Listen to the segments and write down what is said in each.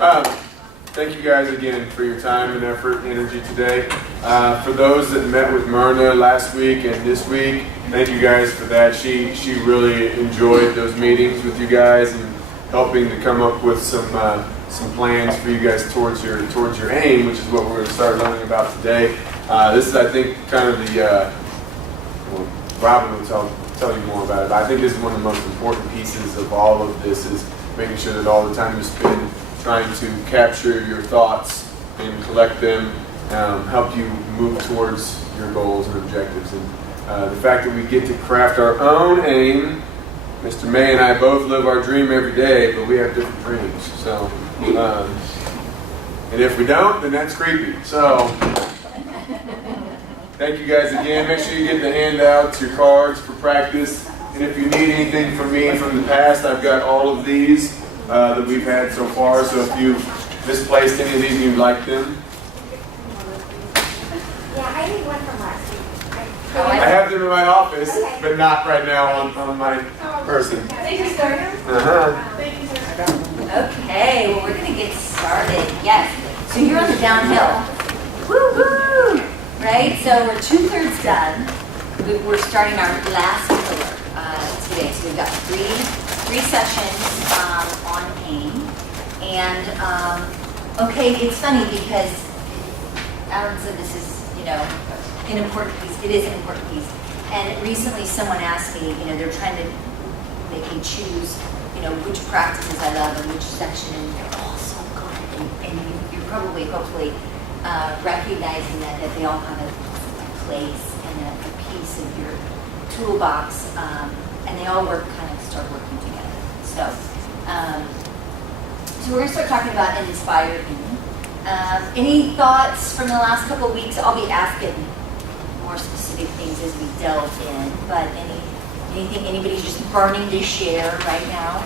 Thank you guys again for your time and effort and energy today. For those that met with Myrna last week and this week, thank you guys for that. She really enjoyed those meetings with you guys and helping to come up with some plans for you guys towards your aim, which is what we're going to start learning about today. This is, I think, kind of the well, Robin will tell you more about it. But I think this is one of the most important pieces of all of this, is making sure that all the time you spend trying to capture your thoughts and collect them, help you move towards your goals and objectives. And the fact that we get to craft our own aim, Mr. May and I both live our dream every day, but we have different dreams. So, and if we don't, then that's creepy. So, thank you guys again. Make sure you get the handouts, your cards for practice. And if you need anything from me from the past, I've got all of these that we've had so far. So if you've misplaced any of these and you'd like them. Yeah, I need one from last week. I have them in my office, but not right now on my person. Thank you, sir. Thank you, sir. Okay, well, we're going to get started. Yes. So you're on the downhill. Woo-hoo! Right? So we're 2/3 done. We're starting our last pillar today. So we've got three sessions on AIM. And, okay, it's funny because Alan said this is, an important piece. It is an important piece. And recently someone asked me, they're trying to make me choose, which practices I love and which section, and they're all so good. And you're probably, hopefully, recognizing that they all have a place and a piece of your toolbox, and they all start working together. So we're going to start talking about an inspired me. Any thoughts from the last couple of weeks? I'll be asking more specific things as we delve in, but anything anybody's just burning to share right now?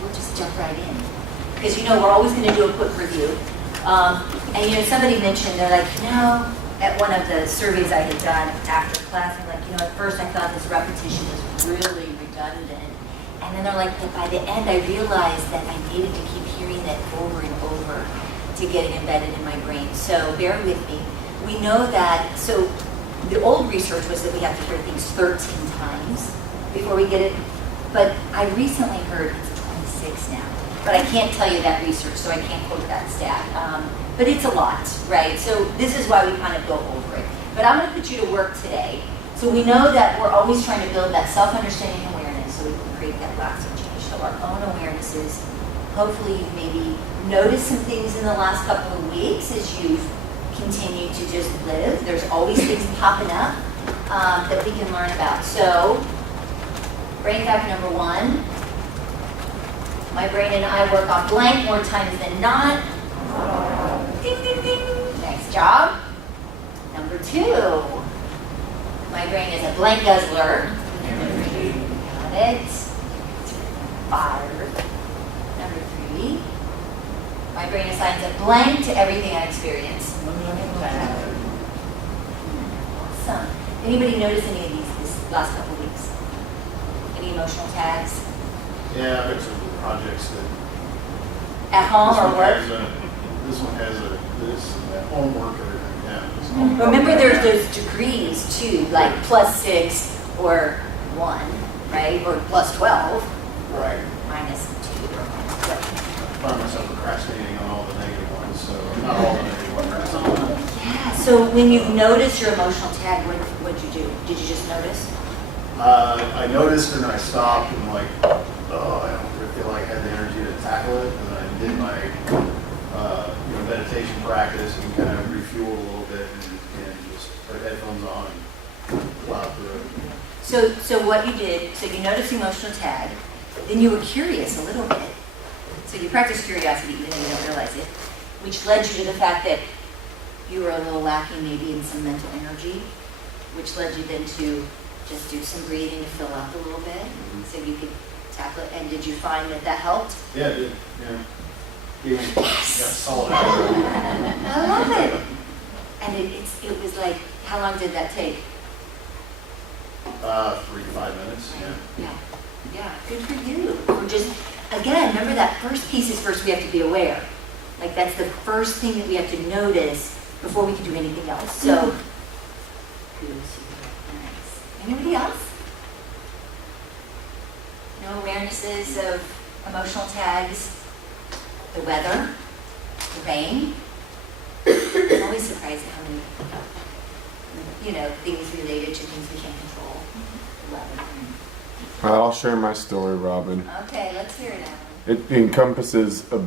We'll just jump right in. Because we're always going to do a quick review. And somebody mentioned, they're like, at one of the surveys I had done after class, I'm like, at first I thought this repetition was really redundant. And then they're like, but by the end I realized that I needed to keep hearing that over and over to get it embedded in my brain. So bear with me. We know that, so the old research was that we have to hear things 13 times before we get it. But I recently heard it's 26 now. But I can't tell you that research, so I can't quote that stat. But it's a lot, right? So this is why we kind of go over it. But I'm going to put you to work today. So we know that we're always trying to build that self-understanding and awareness so we can create that lasting change. So our own awarenesses, hopefully you've maybe noticed some things in the last couple of weeks as you've continued to just live. There's always things popping up that we can learn about. So brain fact number 1. My brain and I work on blank more times than not. Ding, ding, ding. Nice job. Number 2. My brain is a blank guzzler. Got it. 5. Number 3. My brain assigns a blank to everything I experience. Awesome. Anybody notice any of these this last couple of weeks? Any emotional tags? Yeah, I've got some projects that. At home or work? This one has this and that homework, everything. Yeah. Remember, there's those degrees too, like +6 or 1, right? Or +12. Right. -2. I find myself procrastinating on all the negative ones, so not all the negative ones. Yeah. So when you notice your emotional tag, what'd you do? Did you just notice? I noticed and I stopped and I don't really feel like I had the energy to tackle it. And I did my meditation practice and kind of refuel a little bit and just put headphones on and plow through it. So what you did, so you noticed emotional tag, then you were curious a little bit. So you practiced curiosity even though you don't realize it, which led you to the fact that you were a little lacking maybe in some mental energy, which led you then to just do some breathing to fill up a little bit so you could tackle it. And did you find that helped? Yeah, it did. Yeah. Yes. Got solid. I love it. And it was like, how long did that take? 3 to 5 minutes. Yeah. Yeah, good for you. Or just again, remember that first piece is first we have to be aware. Like that's the first thing that we have to notice before we can do anything else. So, kudos to you. Nice. Anybody else? No awarenesses of emotional tags, the weather, the rain. I'm always surprised at how many, things related to things we can't control. The weather. I'll share my story, Robin. Okay, let's hear it, Alan. It encompasses at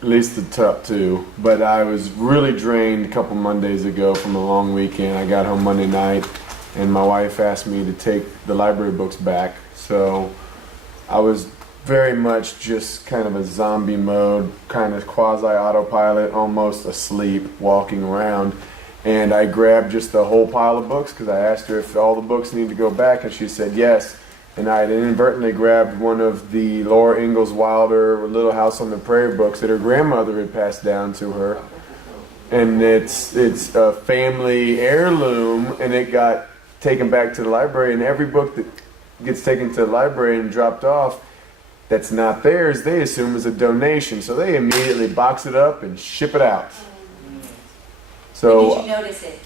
least the top two, but I was really drained a couple Mondays ago from a long weekend. I got home Monday night, and my wife asked me to take the library books back. So I was very much just kind of a zombie mode, kind of quasi-autopilot, almost asleep, walking around. And I grabbed just the whole pile of books because I asked her if all the books need to go back, and she said yes. And I had inadvertently grabbed one of the Laura Ingalls Wilder Little House on the Prairie books that her grandmother had passed down to her. And it's a family heirloom, and it got taken back to the library. And every book that gets taken to the library and dropped off that's not theirs, they assume is a donation. So they immediately box it up and ship it out. So When did you notice it?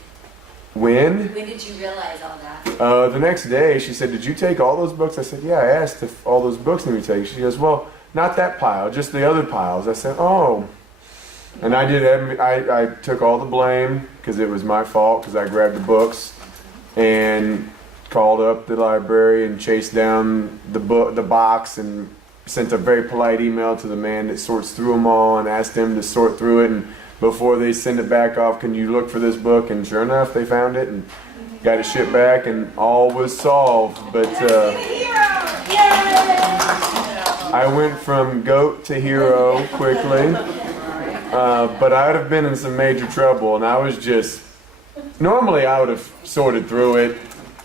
when? When did you realize all that? The next day, she said, "Did you take all those books?" I said, "Yeah, I asked if all those books need to be taken." She goes, "Well, not that pile, just the other piles." I said, "Oh." And I did. I took all the blame because it was my fault because I grabbed the books and called up the library and chased down the box and sent a very polite email to the man that sorts through them all and asked him to sort through it, and before they send it back off, can you look for this book? And sure enough, they found it and got it shipped back, and all was solved. But I went from goat to hero quickly, but I would have been in some major trouble, and I was just, normally I would have sorted through it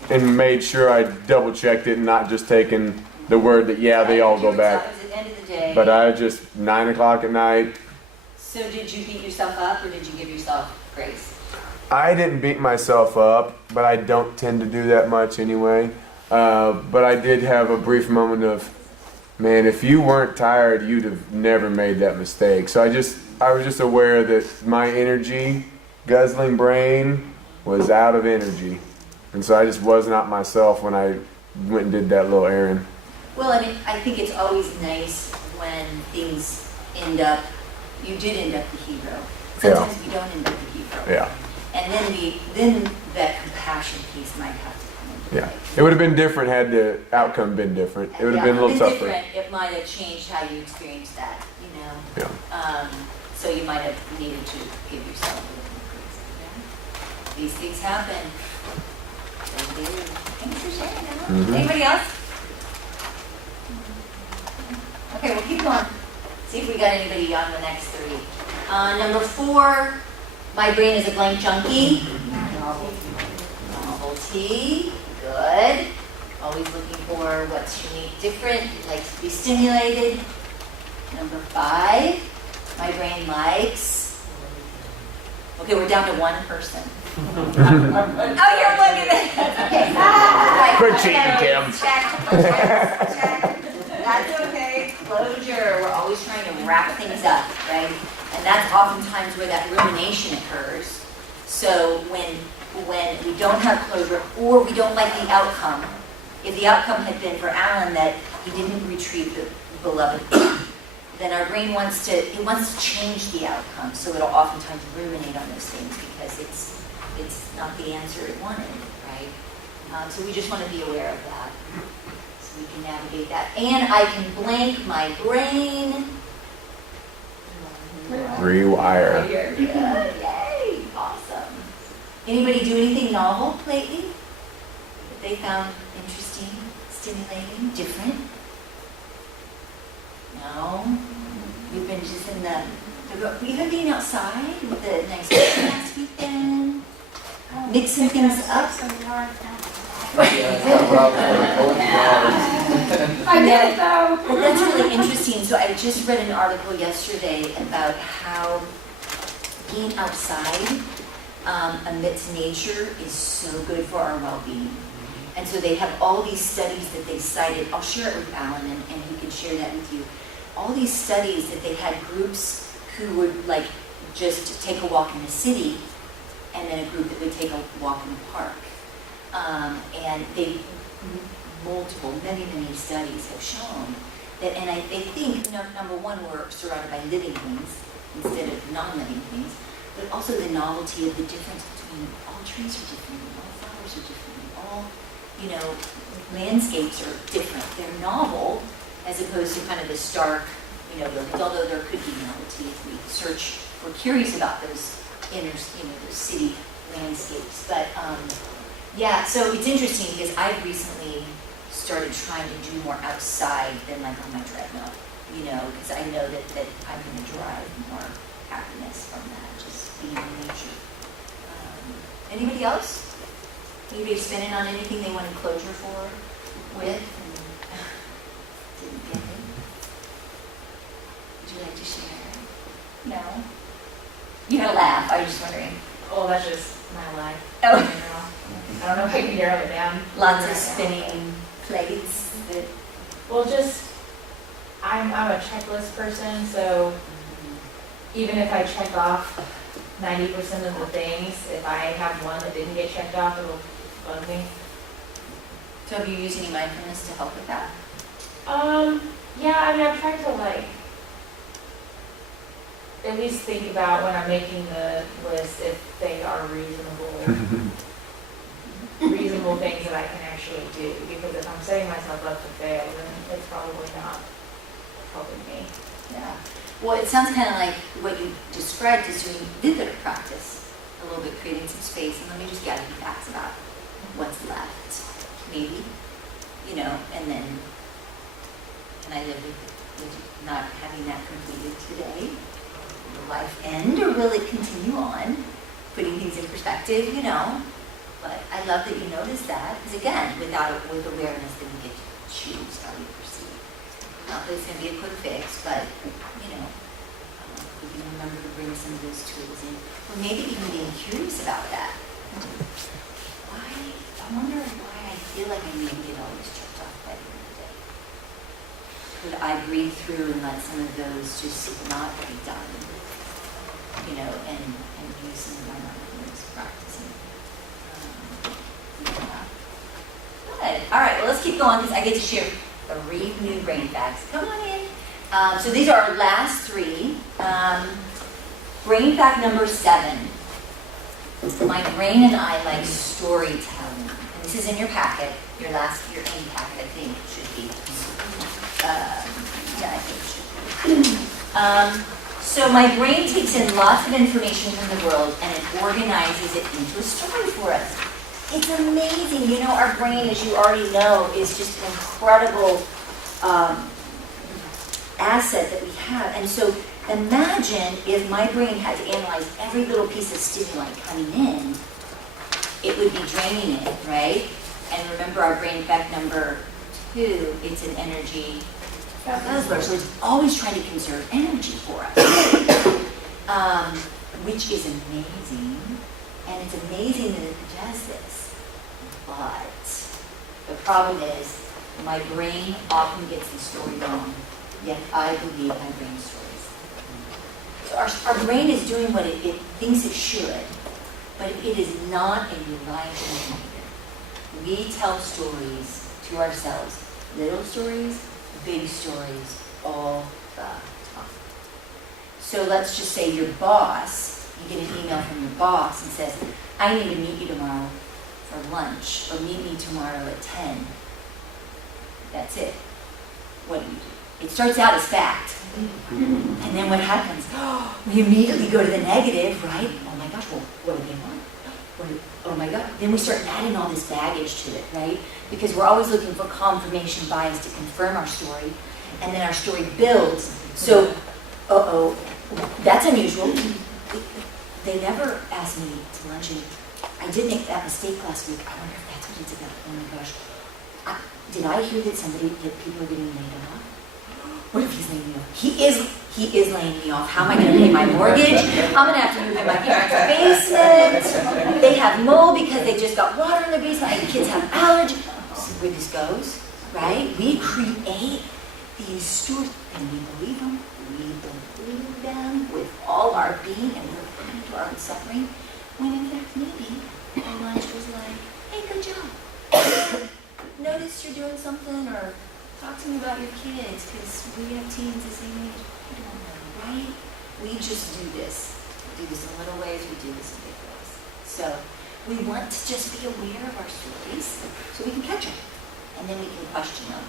and made sure I double checked it and not just taken the word that, yeah, they all go back. At the end of the day. But I just, 9 o'clock at night, So did you beat yourself up or did you give yourself grace? I didn't beat myself up, but I don't tend to do that much anyway. But I did have a brief moment of, man, if you weren't tired, you'd have never made that mistake. So I was just aware that my energy, guzzling brain, was out of energy. And so I just was not myself when I went and did that little errand. Well, I think it's always nice when things end up, you did end up the hero. Sometimes we don't end up the hero. Yeah. And then that compassion piece might have to come into Yeah. play. It would have been different had the outcome been different. It would have been a little tougher. Different. It might have changed how you experienced that, Yeah. So you might have needed to give yourself a little more grace. Yeah? These things happen. They do. Thanks for sharing that. Mhm. Anybody else? Okay, we'll keep going. See if we got anybody on the next three. Number 4, my brain is a blank junkie. Novelty. Good. Always looking for what's unique, different. Likes to be stimulated. Number 5, my brain likes. Okay, we're down to one person. Oh, you're looking at it. Okay. Quit cheating, Kim. Check. That's okay. Closure. We're always trying to wrap things up, right? And that's oftentimes where that rumination occurs. So when we don't have closure or we don't like the outcome, if the outcome had been for Alan that he didn't retrieve the beloved, then our brain wants to change the outcome. So it'll oftentimes ruminate on those things because it's not the answer it wanted, right? So we just want to be aware of that. So we can navigate that. And I can blank my brain. Rewire. You're good. Yay. Awesome. Anybody do anything novel lately that they found interesting, stimulating, different? No? We've been just in we've been being outside with the nice weather last weekend, mixing things up. I did though. Well, that's really interesting. So I just read an article yesterday about how being outside amidst nature is so good for our well-being. And so they have all these studies that they cited. I'll share it with Alan and he can share that with you. all these studies that they had groups who would like just take a walk in the city, and then a group that would take a walk in the park. And many studies have shown that, and they think, you know, number one, we're surrounded by living things instead of non-living things, but also the novelty of the difference between all trees are different, all flowers are different, all, you know, landscapes are different. They're novel as opposed to kind of the stark, you know, buildings, although there could be novelty if we search, we're curious about those inner, you know, those city landscapes. But yeah, so it's interesting because I've recently started trying to do more outside than like on my treadmill, you know, because I know that I'm going to derive more happiness from that, just being in nature. Anybody else? Maybe spinning on anything they wanted closure for, with, and didn't get it? Would you like to share? No? You had a laugh, I was just wondering. Oh, that's just my life. Oh. In general. I don't know if I can narrow it down. Lots of right now. spinning plates that, Well, just, I'm a checklist person, so even if I check off 90% of the things, if I have one that didn't get checked off, it'll bug me. so have you used any mindfulness to help with that? Yeah, I mean, I've tried to like, at least think about when I'm making the list if they are reasonable things that I can actually do. Because if I'm setting myself up to fail, then it's probably not helping me. Yeah. Well, it sounds kind of like what you described as doing visitor practice, a little bit creating some space, and let me just gather the facts about what's left, maybe, you know, and then can I live with not having that completed today? Will life end, or will it continue on? Putting things in perspective, you know. But I love that you noticed that, because again, with awareness, then you get to choose how you perceive. Not that it's going to be a quick fix, but, you know, we can remember to bring some of those tools in. Or maybe even being curious about that. I wonder why I feel like I need to get all this checked off by the end of the day. Could I breathe through and let some of those just not be done? You know, and use some of my mindfulness practicing. Yeah. Good. All right, well, let's keep going because I get to share 3 new brain facts. Come on in. So these are our last 3. Brain fact number 7. My brain and I like storytelling. And this is in your packet, your aim packet, I think should be. Yeah, I think it should be. So my brain takes in lots of information from the world and it organizes it into a story for us. It's amazing. You know, our brain, as you already know, is just an incredible asset that we have. And so imagine if my brain had to analyze every little piece of stimuli coming in, it would be draining it, right? And remember our brain fact number 2, it's an energy guzzler. So it's always trying to conserve energy for us, which is amazing. And it's amazing that it does this. But the problem is my brain often gets the story wrong. Yet I believe my brain's stories. So our brain is doing what it thinks it should, but it is not a reliable indicator. We tell stories to ourselves, little stories, big stories, all the time. So let's just say your boss, you get an email from your boss and says, I need to meet you tomorrow for lunch, or meet me tomorrow at 10. That's it. What do? It starts out as fact. And then what happens? We immediately go to the negative, right? Oh my gosh, well, what do they want? Oh my God. Then we start adding all this baggage to it, right? Because we're always looking for confirmation bias to confirm our story. And then our story builds. So, that's unusual. They never asked me to lunch. I did make that mistake last week. I wonder if that's what it's about. Oh my gosh. Did I hear that people are getting laid off? What if he's laying me off? He is laying me off. How am I going to pay my mortgage? I'm going to have to move in my parents' basement. They have mold because they just got water in their basement. And kids have allergies. See where this goes, right? We create these stories. and we believe them. We believe them with all our being, and we're coming to our own suffering. When in fact, maybe our mind was like, hey, good job. Notice you're doing something, or talk to me about your kids, because we have teens the same age. I don't know, right? We just do this. We do this in little ways, we do this in big ways. So we want to just be aware of our stories so we can catch them. And then we can question them.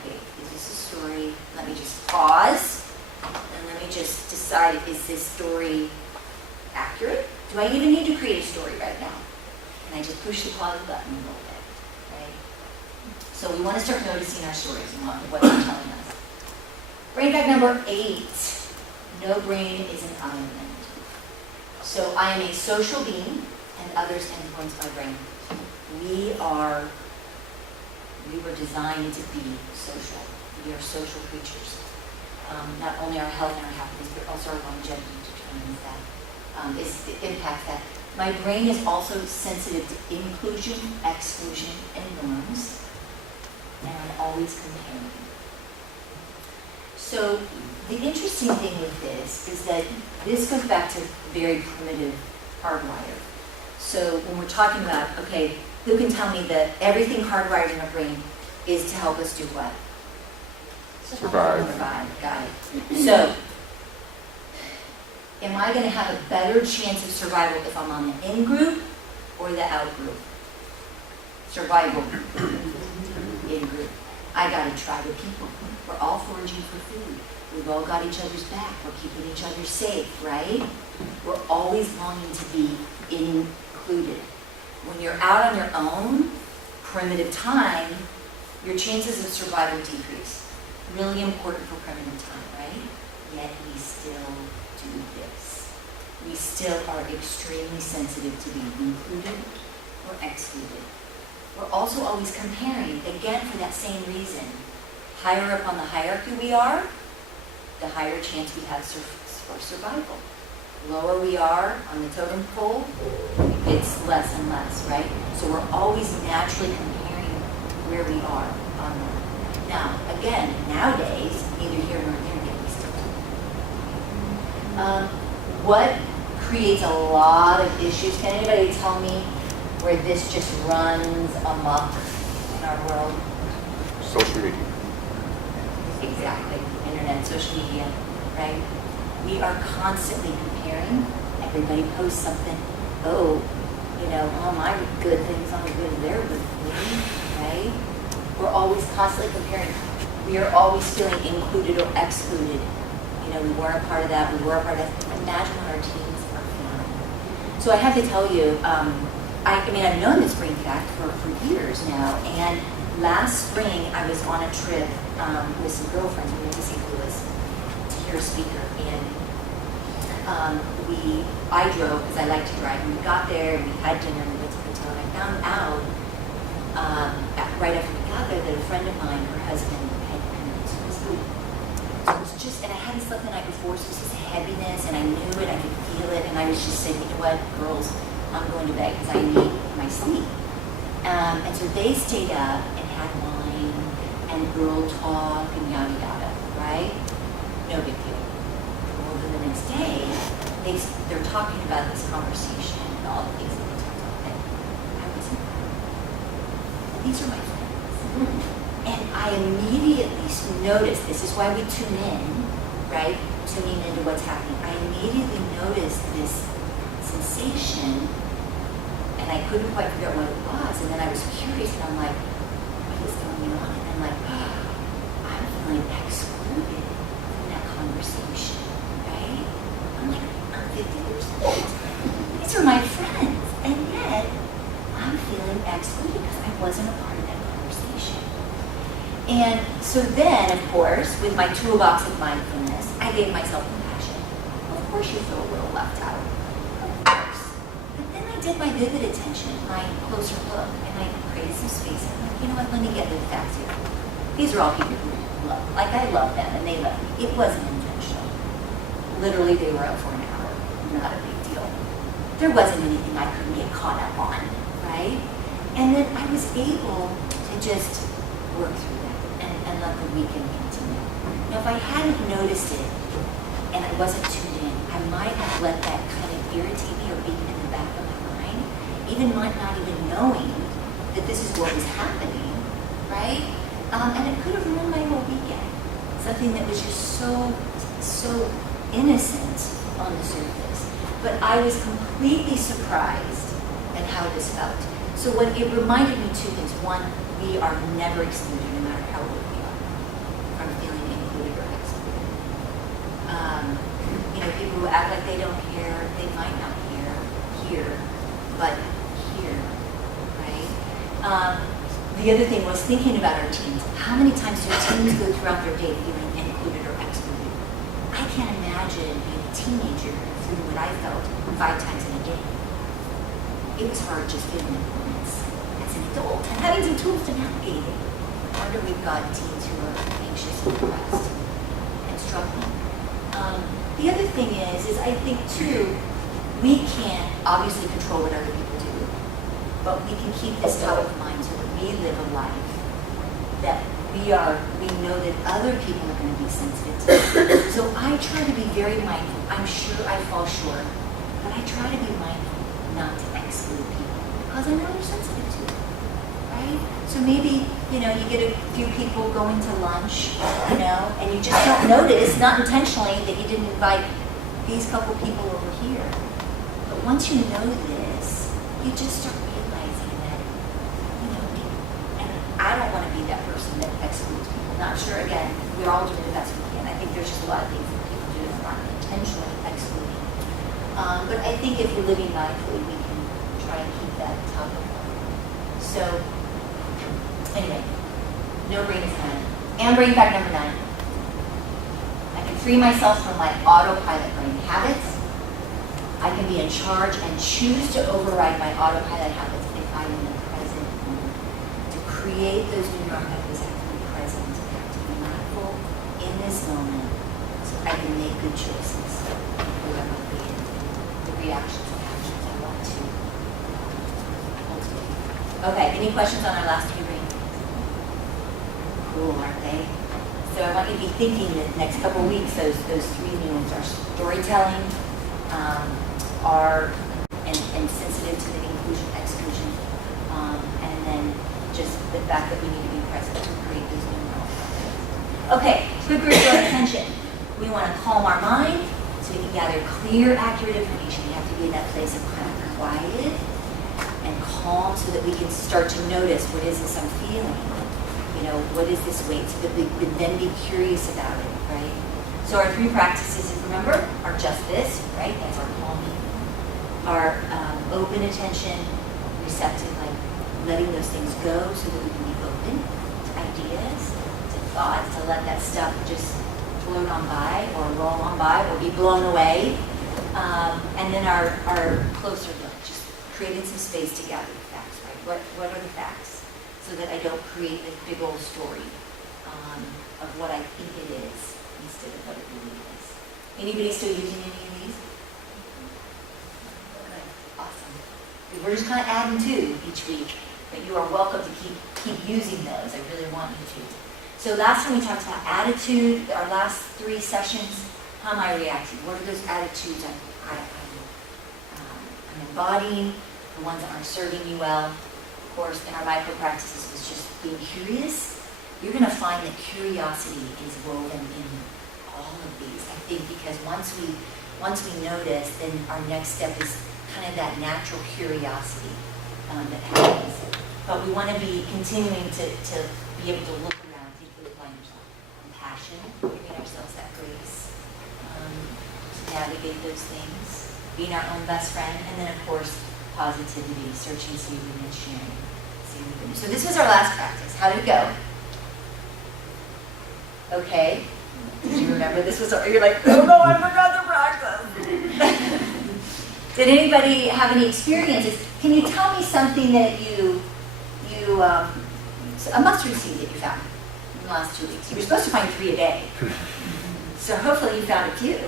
Okay, is this a story? Let me just pause, and let me just decide, is this story accurate? Do I even need to create a story right now? And I just push the pause button a little bit, right? So we want to start noticing our stories and what they're telling us. Brain fact number 8. No brain is an island. So I am a social being, and others influence my brain. We were designed to be social. We are social creatures. Not only our health and our happiness, but also our longevity determines that. It impacts that. My brain is also sensitive to inclusion, exclusion, and norms. And I'm always comparing. So the interesting thing with this is that this goes back to very primitive hardwired. So when we're talking about, okay, who can tell me that everything hardwired in our brain is to help us do what? Survive. Survive, got it. So, am I going to have a better chance of survival if I'm on the in group or the out group? Survival. In group. I got a tribe of people. We're all foraging for food. We've all got each other's back. We're keeping each other safe, right? We're always longing to be included. When you're out on your own, primitive time, your chances of survival decrease. Really important for primitive time, right? Yet we still do this. We still are extremely sensitive to being included or excluded. We're also always comparing, again, for that same reason. Higher up on the hierarchy we are, the higher chance we have for survival. Lower we are on the totem pole, it's less and less, right? So we're always naturally comparing where we are on that. Now, again, nowadays, neither here nor there, yet we still do. What creates a lot of issues? Can anybody tell me where this just runs amok in our world? Social media. Exactly. Internet, social media, right? We are constantly comparing. Everybody posts something. Oh, my good things aren't good, they're good for me, right? We're always constantly comparing. We are always feeling included or excluded. We weren't a part of that, we were a part of that. Imagine what our teens are feeling. So I have to tell you, I've known this brain fact for years now, and last spring I was on a trip with some girlfriends. We went to St. Louis to hear a speaker, and I drove because I like to drive, and we got there and we had dinner and we went to the hotel, and I found out right after we got there that a friend of mine, her husband, had committed suicide. So it was just, and I hadn't slept the night before, so it was this heaviness, and I knew it, I could feel it, and I was just saying, you know what, girls, I'm going to bed because I need my sleep. And so they stayed up and had wine and girl talk and yada yada, right? No big deal. Well, then the next day, they're talking about this conversation and all the things that they talked about. And I wasn't there. And these are my friends. And I immediately noticed, this is why we tune in, right? Tuning into what's happening. I immediately noticed this sensation, and I couldn't quite figure out what it was. And then I was curious, and I'm like, what is going on? And I'm like, I'm feeling excluded from that conversation, right? I'm like, I'm 50%. These are my friends. And yet, I'm feeling excluded because I wasn't a part of that conversation. And so then, of course, with my toolbox of mindfulness, I gave myself compassion. Well, of course you feel a little left out. Of course. But then I did my vivid attention, my closer look, and I created some space. And I'm like, you know what, let me get the facts here. These are all people who love. Like, I love them, and they love me. It wasn't intentional. Literally, they were out for an hour. Not a big deal. There wasn't anything I couldn't get caught up on, right? And then I was able to just work through that and let the weekend continue. Now, if I hadn't noticed it and I wasn't tuned in, I might have let that kind of irritate me or be in the back of my mind, even not even knowing that this is what was happening, right? And it could have ruined my whole weekend. Something that was just so innocent on the surface. But I was completely surprised at how this felt. So what it reminded me two things. One, we are never excluded, no matter how old we are, from feeling included or excluded. People who act like they don't care, they might not hear, but hear, right? The other thing was thinking about our teens. How many times do teens go throughout their day feeling included or excluded? I can't imagine being a teenager feeling what I felt 5 times in a day. It was hard just feeling importance as an adult and having some tools to navigate it. No wonder we've got teens who are anxious and depressed and struggling. The other thing is I think too, we can't obviously control what other people do, but we can keep this top of mind so that we live a life that we know that other people are going to be sensitive to. So I try to be very mindful. I'm sure I fall short, but I try to be mindful not to exclude people because I know they're sensitive to it, right? So maybe, you get a few people going to lunch, and you just don't notice, not intentionally, that you didn't invite these couple people over here. But once you know this, you just start realizing that, and I don't want to be that person that excludes people. Not sure, again, we're all doing the best we can. I think there's just a lot of things that people do that aren't intentionally excluding. But I think if we're living mindfully, we can try and keep that top of mind. So, anyway, no brain is 9. And brain fact number 9. I can free myself from my autopilot brain habits. I can be in charge and choose to override my autopilot habits if I'm in the present moment. To create those new neural pathways, I have to be present. I have to be mindful in this moment so I can make good choices. Whoever created the reactions and actions I want to cultivate. Okay, any questions on our last 3 brain? Cool, aren't they? So I want you to be thinking the next couple of weeks, those 3 new ones are storytelling, are and sensitive to the inclusion, exclusion, and then just the fact that we need to be present to create these new neural pathways. Okay, good group of attention. We want to calm our mind so we can gather clear, accurate information. We have to be in that place of kind of quiet and calm so that we can start to notice what is this I'm feeling. What is this weight? So that we can then be curious about it, right? So our 3 practices, if you remember, are just this, right? That's our calming, our open attention, receptive, like letting those things go so that we can be open to ideas, to thoughts, to let that stuff just float on by or roll on by or be blown away. And then our closer look, just creating some space to gather the facts, right? What are the facts? So that I don't create this big old story of what I think it is instead of what it really is. Anybody still using any of these? Good, awesome. We're just kind of adding to each week, but you are welcome to keep using those. I really want you to. So last time we talked about attitude. Our last 3 sessions. How am I reacting? What are those attitudes I'm embodying? The ones that aren't serving me well. Of course, in our micro practices was just being curious. You're going to find that curiosity is woven in all of these. I think because once we notice, then our next step is kind of that natural curiosity that happens. But we want to be continuing to be able to look around, think with blinders on. Compassion, giving ourselves that grace to navigate those things, being our own best friend, and then of course positivity, searching, saving, and sharing. So this was our last practice. How did it go? Okay. Did you remember this was? You're like, oh no, I forgot the practice. Did anybody have any experiences? Can you tell me something that a mustard seed that you found in the last 2 weeks? You were supposed to find 3 a day. So hopefully you found a few.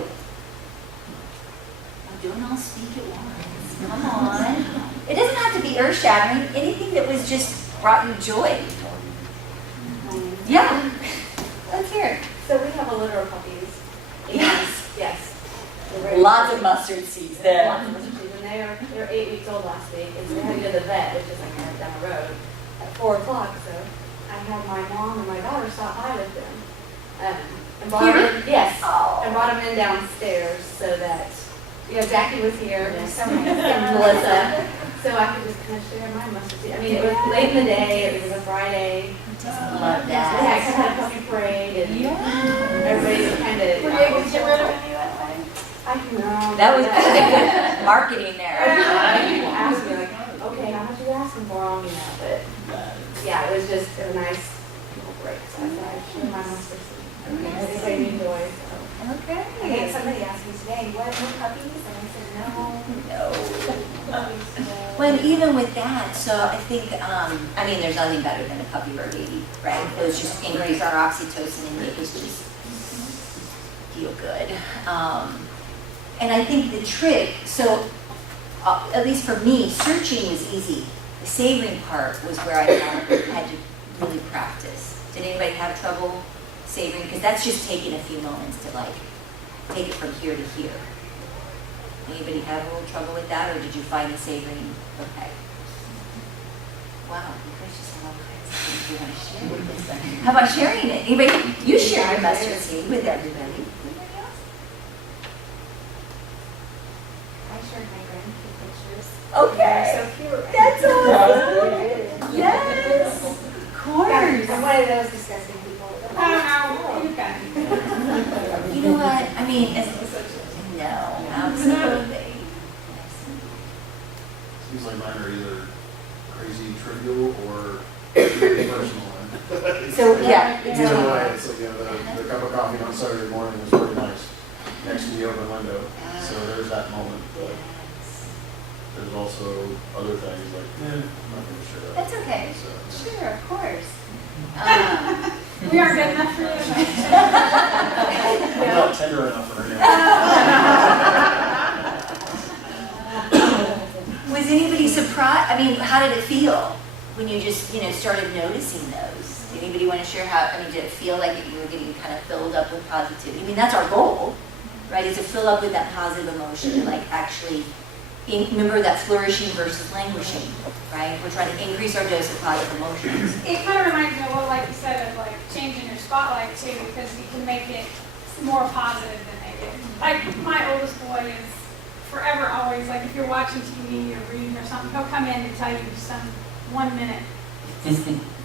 Don't all speak at once. Come on. It doesn't have to be earth-shattering. Anything that was just brought you joy. Yeah. Let's hear it. So we have a litter of puppies. Yes. Yes. Lots of mustard seeds there. Lots of mustard seeds, and they're 8 weeks old last week, and so we had to go to the vet, which is like right down the road, at 4 o'clock, so I had my mom and my daughter stop by with them. And brought them in, yes, Oh. and brought them in downstairs so that, Jackie was here, and Yes. Melissa, so I could just kind of share my mustard seed. I mean, it was late in the day, it was a Friday. Love Yeah, I that. kind of had a puppy parade, and Yeah. everybody was kind of. Were you able to get rid of any that way? I know. That was good marketing there. People ask me like, okay, how much are you asking for them, but yeah, it was just a nice little break. So I thought I'd share my mustard seed. Everybody enjoy. So. And then Okay. somebody asked me today, what, no puppies? And I said, no. No. Puppies, no. Well, even with that, so I think, I mean, there's nothing better than a puppy or a baby, right? Those just increase our oxytocin and make us just feel good. And I think the trick, so at least for me, searching was easy. The savoring part was where I had to really practice. Did anybody have trouble savoring? Because that's just taking a few moments to like take it from here to here. Anybody have a little trouble with that, or did you find the savoring okay? Wow, you guys just have all kinds of things you want to share with us. How about sharing it? Anybody, you share your mustard seed with everybody. Anybody else? I shared my grandkid pictures. Okay. They're so cute. That's awesome. Yes. Of I'm course. one of those disgusting people. Oh, no, you got it. You know what? I mean, no, absolutely. Seems like mine are either crazy trivial or really personal. So, yeah. It's either way. It's like, the cup of coffee on Saturday morning was pretty nice next to the open window. So there's that moment. But there's also other things like, I'm not going to share that. That's okay. So, Sure, of course. We aren't good enough for you. I'm not tender enough for her. Was anybody surprised? I mean, how did it feel when you just, started noticing those? Did anybody want to share did it feel like you were getting kind of filled up with positivity? I mean, that's our goal, right? Is to fill up with that positive emotion, like actually, remember that flourishing versus languishing, right? We're trying to increase our dose of positive emotions. It kind of reminds me of what, like you said, of like changing your spotlight too, because you can make it more positive than negative. Like my oldest boy is forever always, like if you're watching TV or reading or something, he'll come in and tell you some 1 minute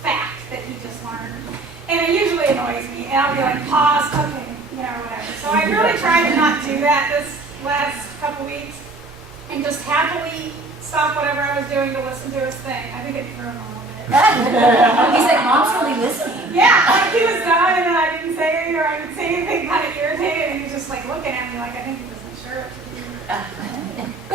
fact that he just learned. And it usually annoys me, and I'll be like, pause, okay, whatever. So I really tried to not do that this last couple weeks and just happily stop whatever I was doing to listen to his thing. I think it threw him a little bit. He's like, Mom's really listening. Yeah, like he was done and then I didn't say anything or I didn't say anything, kind of irritated, and he was just like looking at me like I think he wasn't sure what to do.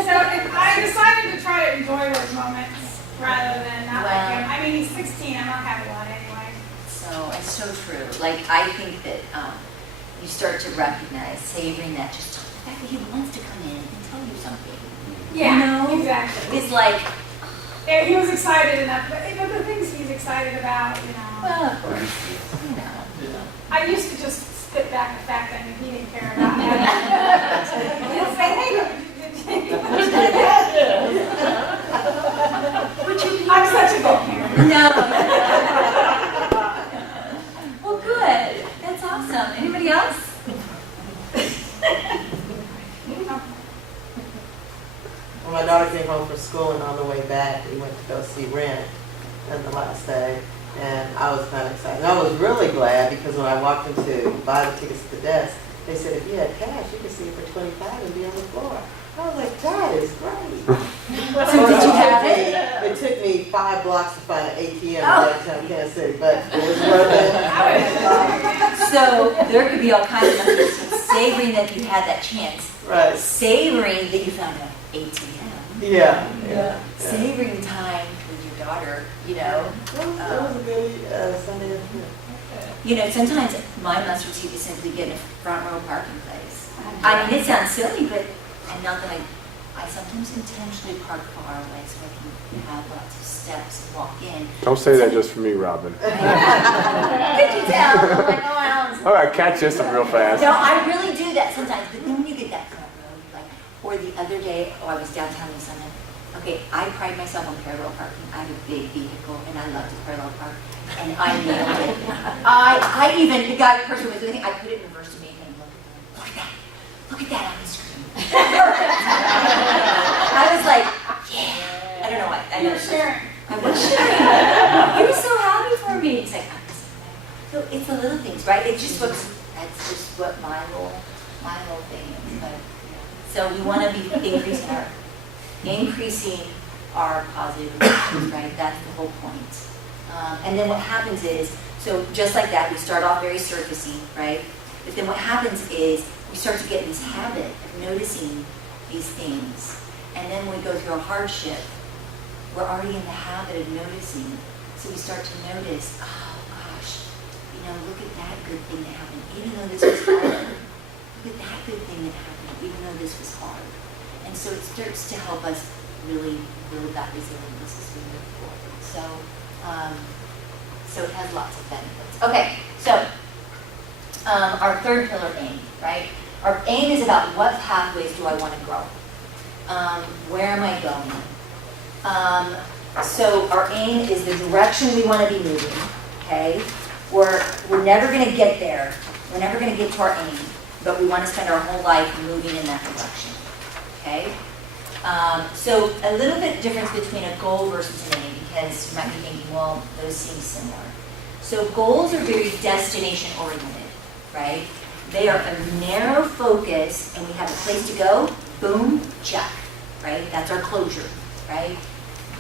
So I decided to try to enjoy those moments rather than not like him. I mean, he's 16, I'm not having a lot anyway. So, it's so true. Like, I think that you start to recognize, savoring that, just the fact that he wants to come in and tell you something. Yeah, You know? exactly. It's like, Yeah, he was excited enough, but the things he's excited about, well, of course, I used to just spit back the fact that he didn't care about that. He'll say, hey, I'm such a good parent. No. Well, good. That's awesome. Anybody else? When my daughter came home from school and on the way back, we went to go see Rent on the last day, and I was kind of excited. And I was really glad because when I walked in to buy the tickets at the desk, they said if you had cash, you could see it for $25 and be on the floor. I was like, that is great. So did you have it? It took me 5 blocks to find an ATM in Oh. downtown Kansas City, but it was worth it. So there could be all kinds of things. Savoring that you had that chance. Right. Savoring that you found an ATM. Yeah. Savoring time with your daughter, It was a good Sunday afternoon. Sometimes my mustard seed is simply getting a front row parking place. I mean, it sounds silly, but and not that I I sometimes intentionally park far away so I can have lots of steps and walk in. Don't say that just for me, Robin. Could you tell? I'm like, oh, Alan's. All right, catch this up real fast. No, I really do that sometimes, but then when you get that front row, like, or the other day, I was downtown in Summit. Okay, I pride myself on parallel parking. I have a big vehicle and I love to parallel park. And I nailed it. I even, the person was with me, I put it in reverse to make him look at that. Look at that on the screen. I was like, yeah. I don't know why. You were sharing. I was sharing. He was so happy for me. He's like, I'm just so it's the little things, right? It's just that's just what my little thing is. But so we want to be increasing our positive emotions, right? That's the whole point. And then what happens is, so just like that, we start off very surfacey, right? But then what happens is we start to get in this habit of noticing these things. And then when we go through a hardship, we're already in the habit of noticing. So we start to notice, oh gosh, look at that good thing that happened, even though this was hard. Look at that good thing that happened, even though this was hard. And so it starts to help us really build that resilience as we move forward. So it has lots of benefits. Okay, so our third pillar, aim, right? Our aim is about what pathways do I want to grow? Where am I going? So our aim is the direction we want to be moving, okay? We're never going to get there. We're never going to get to our aim, but we want to spend our whole life moving in that direction, okay? So a little bit difference between a goal versus an aim, because you might be thinking, well, those seem similar. So goals are very destination oriented, right? They are a narrow focus, and we have a place to go, boom, check, right? That's our closure, right?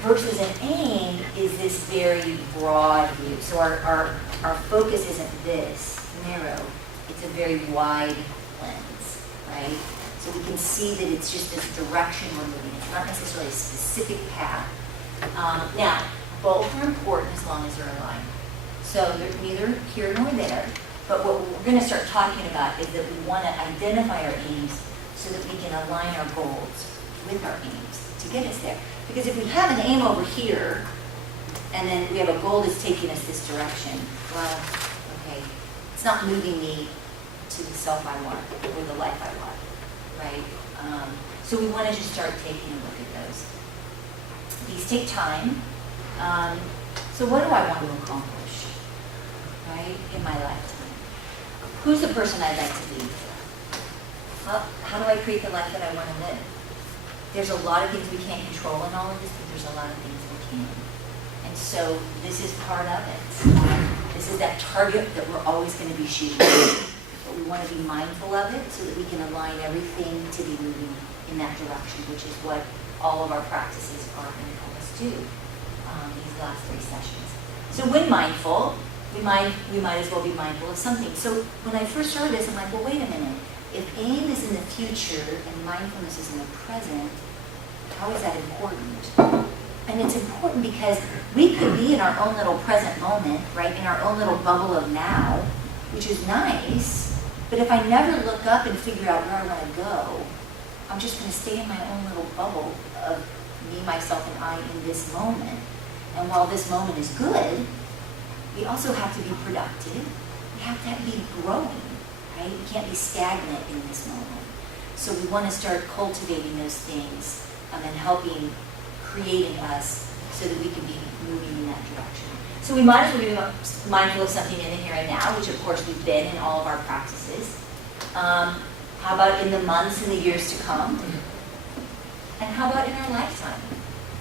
Versus an aim is this very broad view. So our focus isn't this narrow, it's a very wide lens, right? So we can see that it's just this direction we're moving. It's not necessarily a specific path. Now, both are important as long as they're aligned. So they're neither here nor there, but what we're going to start talking about is that we want to identify our aims so that we can align our goals with our aims to get us there. Because if we have an aim over here, and then we have a goal that's taking us this direction, well, okay, it's not moving me to the self I want or the life I want, right? So we want to just start taking a look at those. These take time. So what do I want to accomplish, right, in my lifetime? Who's the person I'd like to be? How do I create the life that I want to live? There's a lot of things we can't control in all of this, but there's a lot of things we can. And so this is part of it. This is that target that we're always going to be shooting for. But we want to be mindful of it so that we can align everything to be moving in that direction, which is what all of our practices are going to help us do these last 3 sessions. So when mindful, we might as well be mindful of something. So when I first started this, I'm like, well, wait a minute. If aim is in the future and mindfulness is in the present, how is that important? And it's important because we could be in our own little present moment, right, in our own little bubble of now, which is nice, but if I never look up and figure out where I want to go, I'm just going to stay in my own little bubble of me, myself, and I in this moment. And while this moment is good, we also have to be productive. We have to be growing. Right? We can't be stagnant in this moment. So we want to start cultivating those things and creating us so that we can be moving in that direction. So we might as well be mindful of something in the here and now, which of course we've been in all of our practices. How about in the months and the years to come? And how about in our lifetime?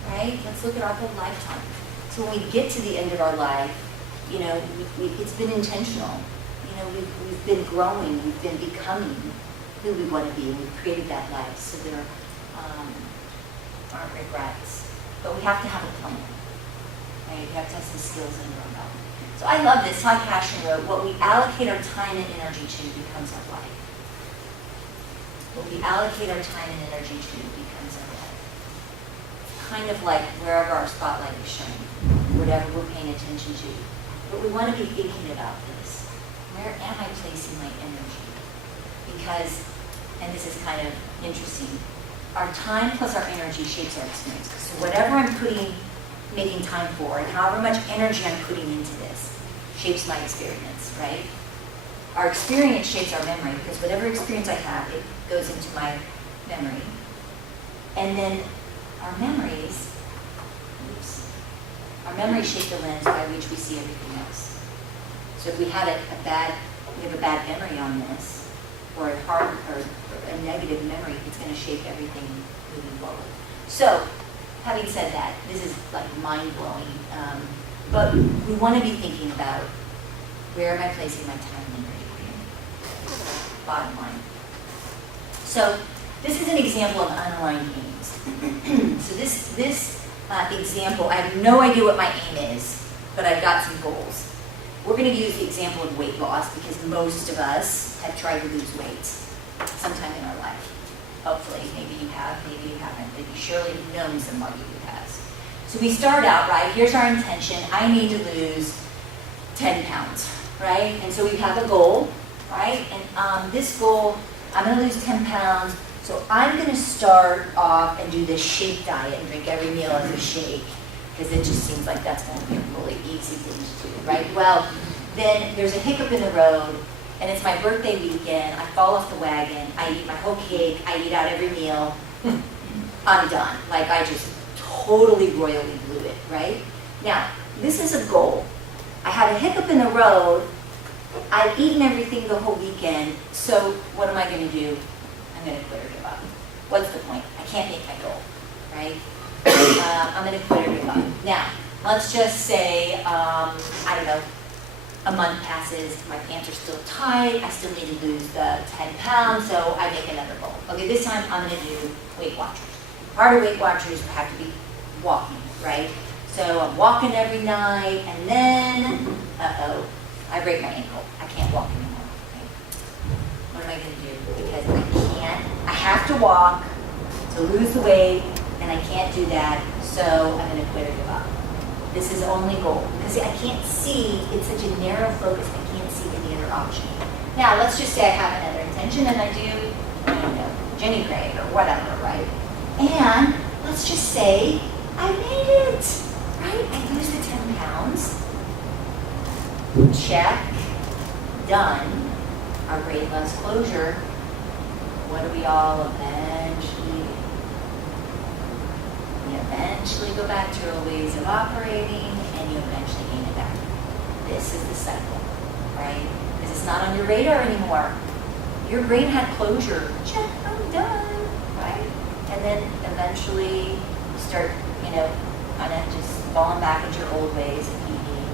Right? Let's look at our whole lifetime. So when we get to the end of our life, it's been intentional. We've been growing, we've been becoming who we want to be, and we've created that life, so there aren't regrets. But we have to have a plan, right? We have to have some skills under our belt. So I love this. Ty Cashin wrote, what we allocate our time and energy to becomes our life. What we allocate our time and energy to becomes our life. Kind of like wherever our spotlight is shining, whatever we're paying attention to. But we want to be thinking about this. Where am I placing my energy? Because, and this is kind of interesting, our time plus our energy shapes our experience. So whatever I'm making time for, and however much energy I'm putting into this, shapes my experience, right? Our experience shapes our memory, because whatever experience I have, it goes into my memory. And then our memories shape the lens by which we see everything else. So if we have a bad memory on this, or a negative memory, it's going to shape everything moving forward. So, having said that, this is like mind-blowing, but we want to be thinking about, where am I placing my time and energy? Bottom line. So, this is an example of unaligned aims. So this example, I have no idea what my aim is, but I've got some goals. We're going to use the example of weight loss because most of us have tried to lose weight sometime in our life. Hopefully, maybe you have, maybe you haven't, but you surely have known somebody who has. So we start out, right, here's our intention, I need to lose 10 pounds, right? And so we have a goal, right? And this goal, I'm going to lose 10 pounds, so I'm going to start off and do this shake diet and drink every meal as a shake, because it just seems like that's going to be a really easy thing to do, right? Well, then there's a hiccup in the road, and it's my birthday weekend, I fall off the wagon, I eat my whole cake, I eat out every meal, I'm done. Like, I just totally royally blew it, right? Now, this is a goal. I had a hiccup in the road, I've eaten everything the whole weekend, so what am I going to do? I'm going to quit or give up. What's the point? I can't make my goal, right? I'm going to quit or give up. Now, let's just say, I don't know, a month passes, my pants are still tight, I still need to lose the 10 pounds, so I make another goal. Okay, this time I'm going to do Weight Watchers. Part of Weight Watchers have to be walking, right? So I'm walking every night, and then, I break my ankle. I can't walk anymore. Okay? What am I going to do? Because I have to walk to lose the weight, and I can't do that, so I'm going to quit or give up. This is the only goal. Because I can't see, it's such a narrow focus, I can't see any other option. Now, let's just say I have another intention, and I do, Jenny Craig, or whatever, right? And let's just say I made it, right? I lose the 10 pounds. Check. Done. Our grade loss closure. What do we all eventually do? We eventually go back to our ways of operating, and you eventually gain it back. This is the cycle, right? Because it's not on your radar anymore. Your brain had closure. Check, I'm done, right? And then eventually you start, kind of just falling back into your old ways of eating,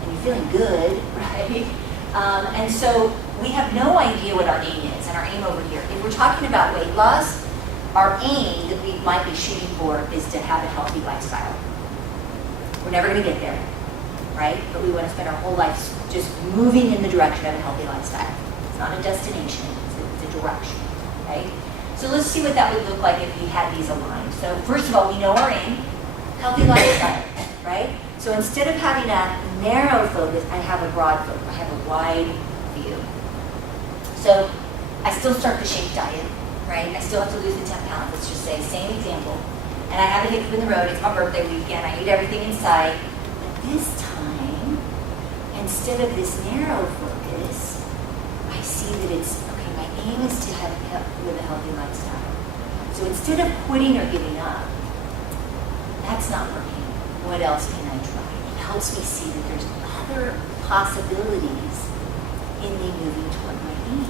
and you're feeling good, right? And so we have no idea what our aim is, and our aim over here. If we're talking about weight loss, our aim that we might be shooting for is to have a healthy lifestyle. We're never going to get there, right? But we want to spend our whole life just moving in the direction of a healthy lifestyle. It's not a destination, it's a direction, right? So let's see what that would look like if we had these aligned. So first of all, we know our aim, healthy lifestyle, right? So instead of having a narrow focus, I have a broad focus. I have a wide view. So I still start the shake diet, right? I still have to lose the 10 pounds, let's just say, same example. And I have a hiccup in the road, it's my birthday weekend, I eat everything inside. But this time, instead of this narrow focus, I see that it's, okay, my aim is to live a healthy lifestyle. So instead of quitting or giving up, that's not working. What else can I try? It helps me see that there's other possibilities in me moving toward my aim.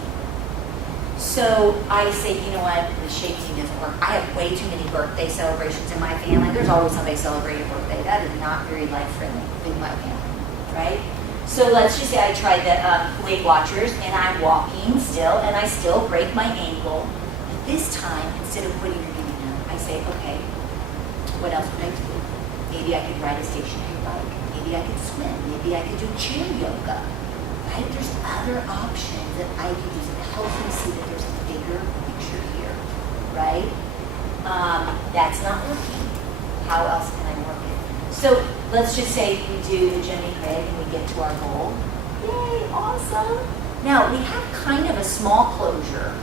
So I say, you know what, the shake thing doesn't work. I have way too many birthday celebrations in my family. There's always somebody celebrating a birthday. That is not very life-friendly in my family, right? So let's just say I tried the Weight Watchers, and I'm walking still, and I still break my ankle. But this time, instead of quitting or giving up, I say, okay, what else would I do? Maybe I could ride a stationary bike. Maybe I could swim. Maybe I could do chair yoga. Right? There's other options that I could use. It helps me see that there's a bigger picture here. Right? That's not working. How else can I work it? So let's just say we do the Jenny Craig and we get to our goal. Yay, awesome. Now we have kind of a small closure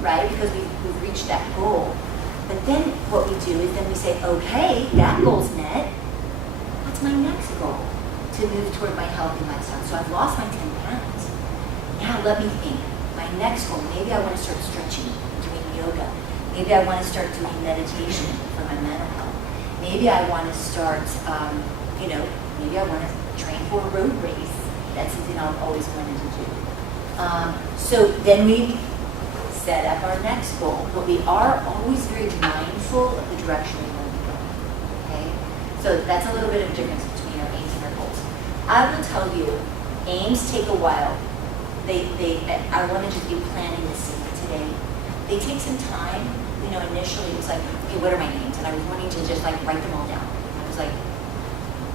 right? Because we've reached that goal. But then what we do is then we say, okay, that goal's met. What's my next goal? To move toward my healthy lifestyle. So I've lost my 10 pounds. Now let me think. My next goal, maybe I want to start stretching, doing yoga. Maybe I want to start doing meditation for my mental health. Maybe I want to start, maybe I want to train for a road race. That's something I've always wanted to do. So then we set up our next goal, but we are always very mindful of the direction we want to go. Okay? So that's a little bit of a difference between our aims and our goals. I will tell you, aims take a while. I want to just be planting the seed today. They take some time. Initially it was like, okay, what are my aims? And I was wanting to just like write them all down. I was like,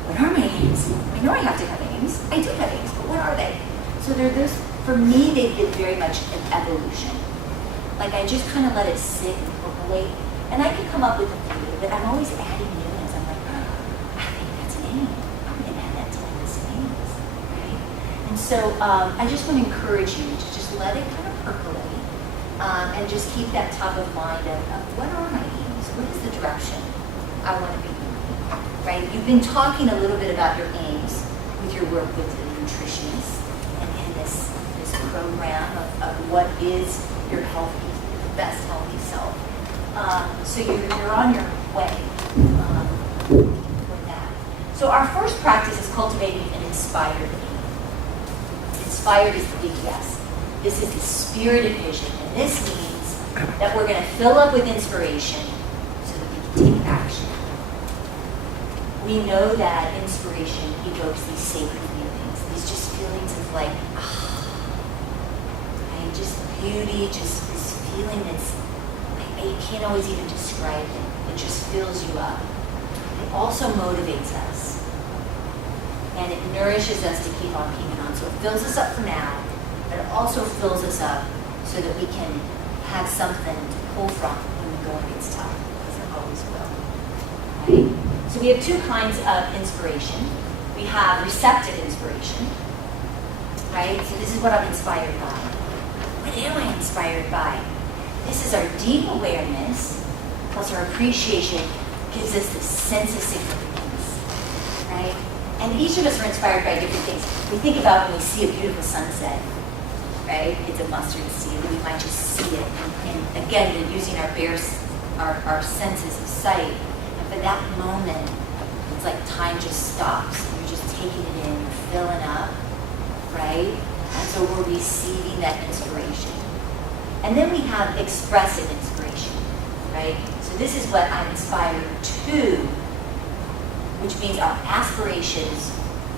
what are my aims? I know I have to have aims. I do have aims, but what are they? So they're this, for me, they've been very much an evolution. Like I just kind of let it sit and percolate. And I can come up with a few, but I'm always adding new ones. I'm like, I think that's an aim. I'm going to add that to my list of aims, right? And so I just want to encourage you to just let it kind of percolate. And just keep that top of mind of what are my aims? What is the direction I want to be moving, right? You've been talking a little bit about your aims with your work with the nutritionist and this program of what is your best healthy self. So you're on your way with that. So our first practice is cultivating an inspired aim. Inspired is the big yes. This is the spirited vision, and this means that we're going to fill up with inspiration so that we can take action. We know that inspiration evokes these sacred feelings, these just feelings of like, right? Just beauty, just this feeling that's, you can't always even describe it. It just fills you up. It also motivates us, and it nourishes us to keep on keeping on. So it fills us up for now. But it also fills us up so that we can have something to pull from when the going gets tough, because it always will. Right? So we have two kinds of inspiration. We have receptive inspiration, right? So this is what I'm inspired by. What am I inspired by? This is our deep awareness, plus our appreciation gives us this sense of significance, right? And each of us are inspired by different things. We think about when we see a beautiful sunset, right? It's a mustard seed, and we might just see it. And again, we're using our senses of sight. And for that moment, it's like time just stops. You're just taking it in, you're filling up, right? And so we're receiving that inspiration. And then we have expressive inspiration, right? So this is what I'm inspired to, which means our aspirations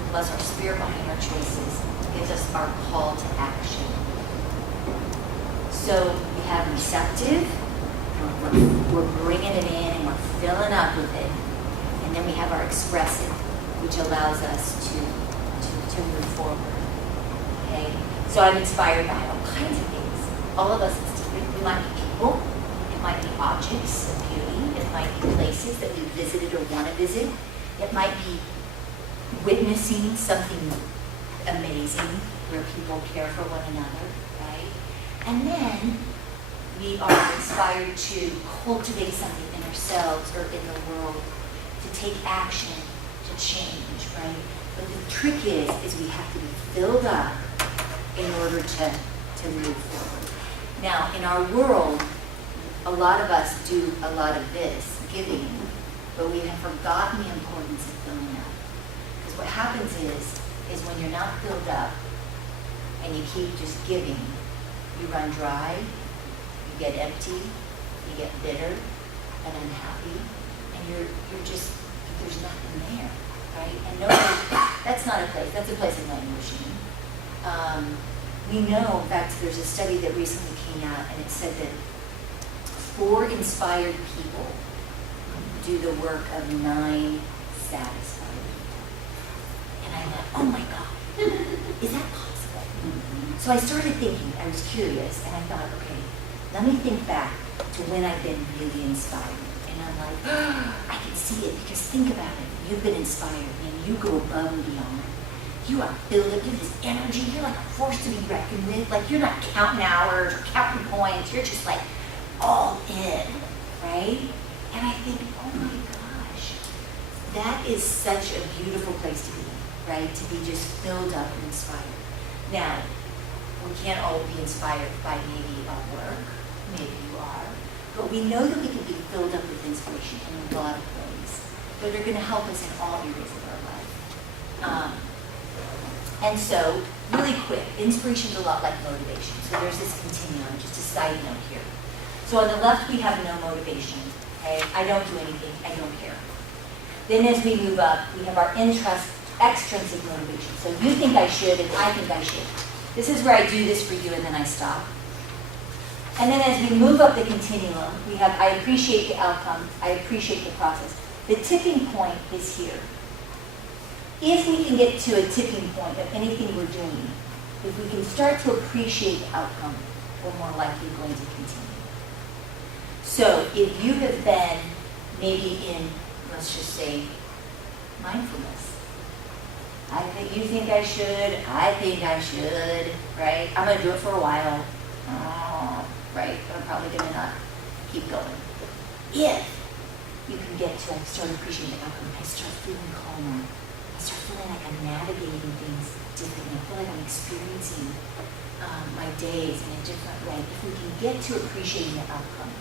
plus our spirit behind our choices gives us our call to action. So we have receptive, we're bringing it in and we're filling up with it. And then we have our expressive, which allows us to move forward. Okay? So I'm inspired by all kinds of things. All of us is different. It might be people, it might be objects of beauty, it might be places that we've visited or want to visit. It might be witnessing something amazing where people care for one another, right? And then we are inspired to cultivate something in ourselves or in the world, to take action, to change, right? But the trick is we have to be filled up in order to move forward. Now, in our world, a lot of us do a lot of this, giving, but we have forgotten the importance of filling up. Because what happens is when you're not filled up and you keep just giving, you run dry, you get empty, you get bitter and unhappy, and you're just, there's nothing there, right? And no, that's not a place, that's a place of languishing. We know, in fact, there's a study that recently came out, and it said that 4 inspired people do the work of 9 satisfied people. And I thought, oh my God, is that possible? So I started thinking, I was curious, and I thought, okay, let me think back to when I've been really inspired. And I'm like, I can see it, because think about it. You've been inspired, and you go above and beyond. You are filled up, you have this energy, you're like a force to be reckoned with. Like you're not counting hours or counting points. points, you're just like all in, right? And I think, oh my gosh, that is such a beautiful place to be, right? To be just filled up and inspired. Now, we can't all be inspired by maybe our work, maybe you are, but we know that we can be filled up with inspiration in a lot of ways that are going to help us in all areas of our life. And so, really quick, inspiration is a lot like motivation. So there's this continuum, just a side note here. So on the left, we have no motivation. Okay, I don't do anything, I don't care. Then as we move up, we have our extrinsic motivation. So you think I should, and I think I should. This is where I do this for you, and then I stop. And then as we move up the continuum, we have I appreciate the outcome, I appreciate the process. The tipping point is here. If we can get to a tipping point of anything we're doing, if we can start to appreciate the outcome, we're more likely going to continue. So if you have been maybe in, let's just say, mindfulness. You think I should, I think I should, right? I'm going to do it for a while, right? But I'm probably going to not keep going. If you can get to, I start appreciating the outcome, I start feeling calmer. I start feeling like I'm navigating things differently. I feel like I'm experiencing my days in a different way. If we can get to appreciating the outcome,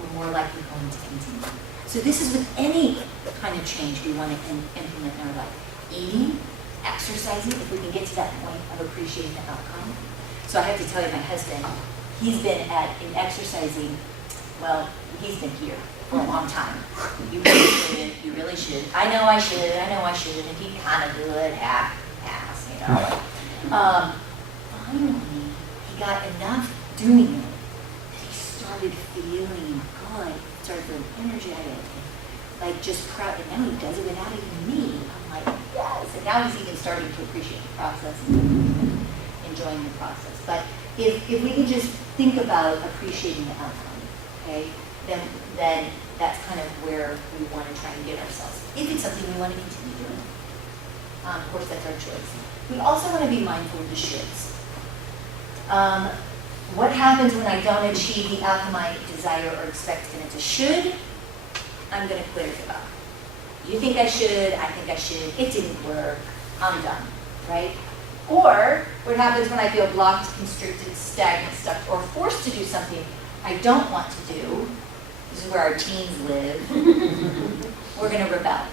we're more likely going to continue. So this is with any kind of change we want to implement in our life. Eating, exercising, if we can get to that point of appreciating the outcome. So I have to tell you, my husband, he's been in exercising, well, he's been here for a long time. You really shouldn't, you really should. I know I should, and he kind of do it half-ass, you know. Finally, he got enough doing it that he started feeling good, started feeling energetic, like just proud, and now he does it without even me. I'm like, yes, and now he's even starting to appreciate the process and enjoying the process. But if we can just think about appreciating the outcome, okay, then that's kind of where we want to try and get ourselves. If it's something we want to continue doing, of course that's our choice. We also want to be mindful of the shoulds. What happens when I don't achieve the outcome I desire or expect, and it's a should? I'm going to quit or give up. You think I should, I think I should, it didn't work, I'm done, right? Or what happens when I feel blocked, constricted, stagnant, stuck, or forced to do something I don't want to do? This is where our teens live. We're going to rebel.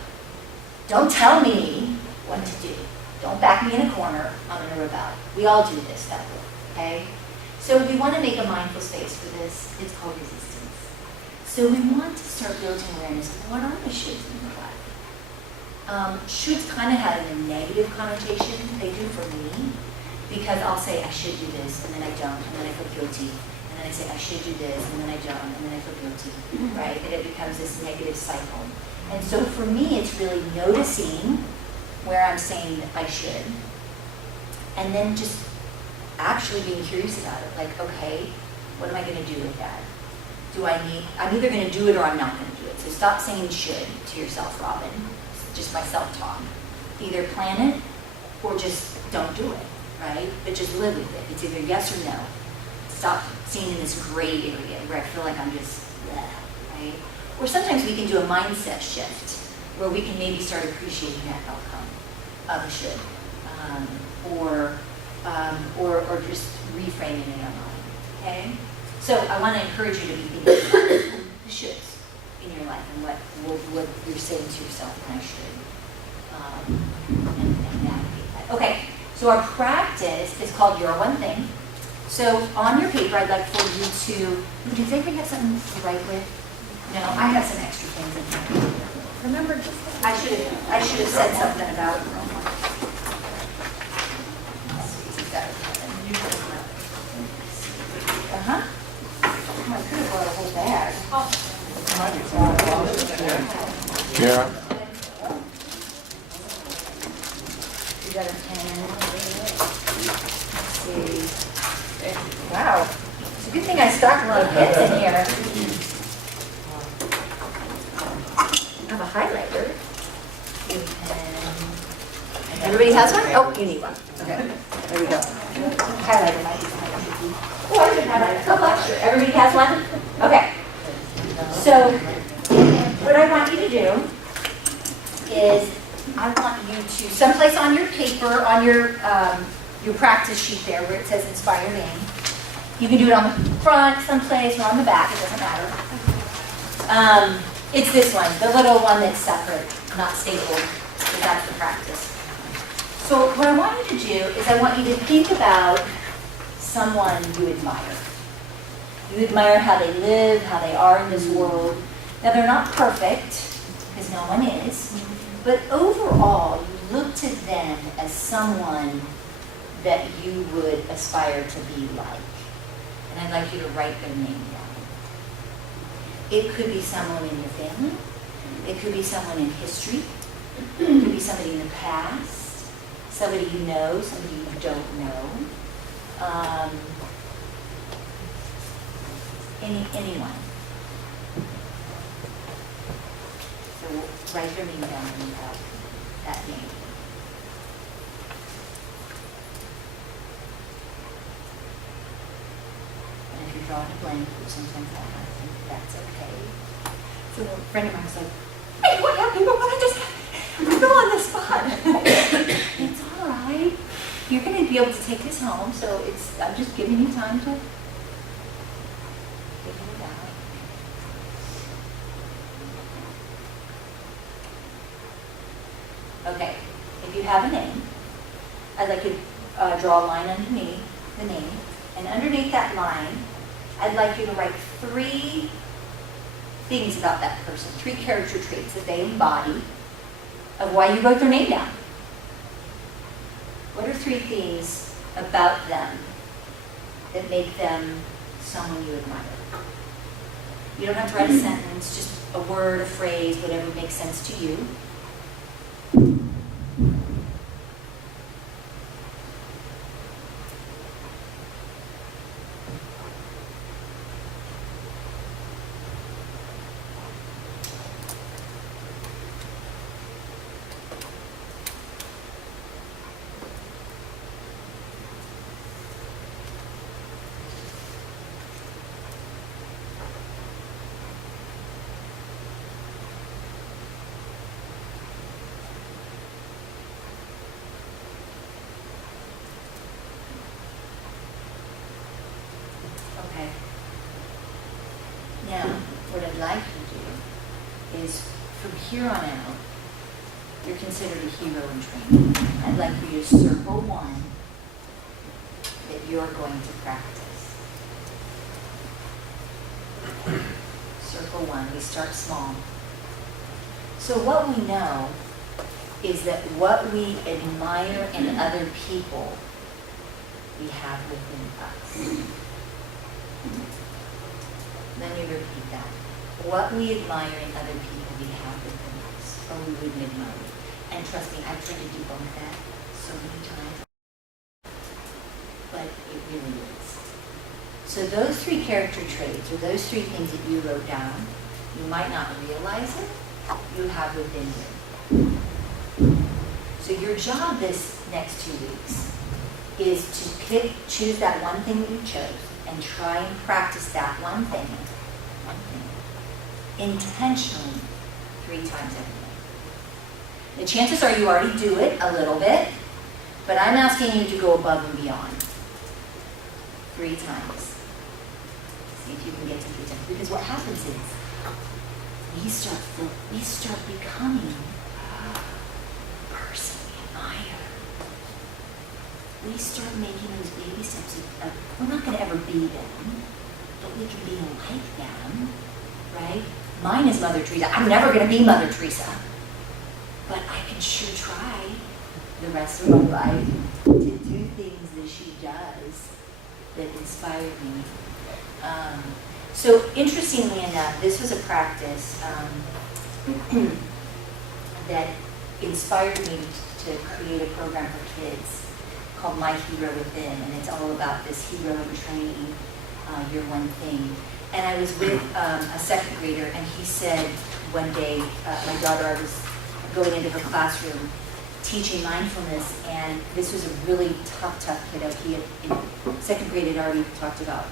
Don't tell me what to do. Don't back me in a corner, I'm going to rebel. We all do this that way, okay? So we want to make a mindful space for this. It's called resistance. So we want to start building awareness of what are the shoulds in your life. Shoulds kind of have a negative connotation. They do for me, because I'll say I should do this, and then I don't, and then I feel guilty. And then I say I should do this, and then I don't, and then I feel guilty, right? And it becomes this negative cycle. And so for me, it's really noticing where I'm saying that I should, and then just actually being curious about it. Like, okay, what am I going to do with that? I'm either going to do it or I'm not going to do it. So stop saying should to yourself, Robin. It's just my self-talk. Either plan it or just don't do it, right? But just live with it. It's either yes or no. Stop seeing in this gray area where I feel like I'm just, bleh, right? Or sometimes we can do a mindset shift where we can maybe start appreciating that outcome of a should. Or just reframing it in our mind, okay? So I want to encourage you to be thinking about the shoulds in your life and what you're saying to yourself, and I should, and navigate that. Okay, so our practice is called Your One Thing. So on your paper, I'd like for you to, does anybody have something to write with? No, I have some extra things in here. Remember, I should have said something about Uh-huh. Oh, I could have brought a whole bag. Yeah. You got a pen. Let's see. Wow. It's a good thing I stocked a lot of pens in here. I have a highlighter. Everybody has one? Oh, you need one. Okay. There we go. Highlighter might be highlighter. Oh, I should have it. Oh, Sure, everybody has one? Okay. So, what I want you to do is, I want you to, someplace on your paper, on your practice sheet there where it says inspire your name. You can do it on the front someplace or on the back, it doesn't matter. It's this one, the little one that's separate, not stapled, because that's the practice. So what I want you to do is I want you to think about someone you admire. You admire how they live, how they are in this world. Now they're not perfect, because no one is, but overall, you look to them as someone that you would aspire to be like. And I'd like you to write their name down. It could be someone in your family. It could be someone in history. It could be somebody in the past. Somebody you know, somebody you don't know. Anyone. So write their name down when you have that name. And if you're drawing a blank, which sometimes that happens, that's okay. So a friend of mine was like, hey, what happened? What I fell on the spot. It's all right. You're going to be able to take this home, so I'm just giving you time to figure it out. Okay, if you have a name, I'd like you to draw a line underneath the name, and underneath that line, I'd like you to write 3 things about that person, 3 character traits that they embody of why you wrote their name down. What are 3 things about them that make them someone you admire? You don't have to write a sentence, just a word, a phrase, whatever makes sense to you. Okay. Now, what I'd like you to do is, from here on out, you're considered a hero in training. I'd like you to circle 1 that you're going to practice. Circle 1. We start small. So what we know is that what we admire in other people, we have within us. Let me repeat that. What we admire in other people, we have within us, or we wouldn't admire it. And trust me, I've tried to debunk that so many times, but it really is. So those 3 character traits, or those 3 things that you wrote down, you might not realize it, you have within you. So your job this next 2 weeks is to choose that one thing that you chose, and try and practice that one thing intentionally 3 times every day. The chances are you already do it a little bit, but I'm asking you to go above and beyond 3 times. See if you can get to 3 times. Because what happens is we start becoming the person we admire. We start making those baby steps of we're not going to ever be them, but we can be like them, right? Mine is Mother Teresa. I'm never going to be Mother Teresa, but I can sure try the rest of my life to do things that she does that inspire me. So interestingly enough, this was a practice that inspired me to create a program for kids called My Hero Within, and it's all about this hero in training, your one thing. And I was with a 2nd grader, and he said one day, my daughter, I was going into her classroom teaching mindfulness, and this was a really tough kiddo. He had, in 2nd grade, had already talked about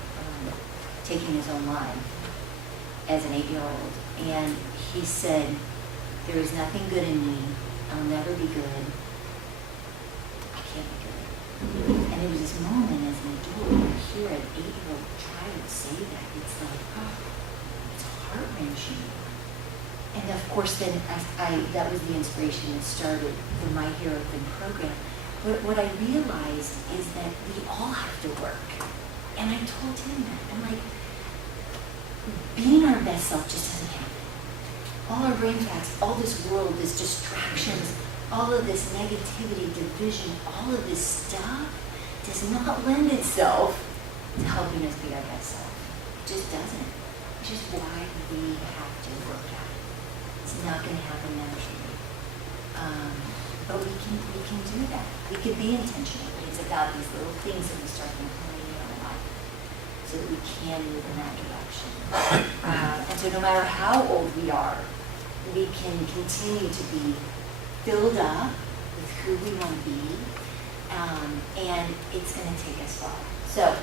taking his own life as an 8-year-old. And he said, there is nothing good in me. I'll never be good. I can't be good. And it was this moment as an adult, when you hear an 8-year-old child say that, it's like, oh, it's heart-wrenching. And of course, then that was the inspiration that started for my Hero Thing program. But what I realized is that we all have to work. And I told him that. I'm like, being our best self just doesn't happen. All our brain facts, all this world, this distractions, all of this negativity, division, all of this stuff does not lend itself to helping us be our best self. It just doesn't. Which is why we have to work at it. It's not going to happen naturally. But we can do that. We can be intentional. It's about these little things that we start implementing in our life so that we can move in that direction. And so no matter how old we are, we can continue to be filled up with who we want to be, and it's going to take us far. So,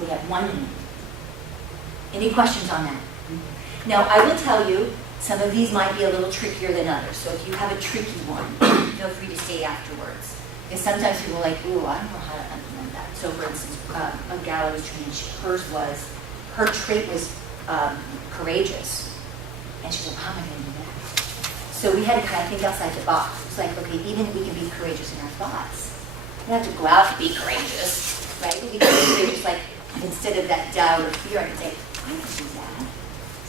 we have 1 minute. Any questions on that? Now, I will tell you, some of these might be a little trickier than others, so if you have a tricky one, feel free to stay afterwards. Because sometimes people are like, ooh, I don't know how to implement that. So for instance, a gal I was training, her trait was courageous. And she said, how am I going to do that? So we had to kind of think outside the box. It's like, okay, even we can be courageous in our thoughts. We don't have to go out and be courageous, right? We can be courageous, like, instead of that doubt or fear, I can say, I can do that.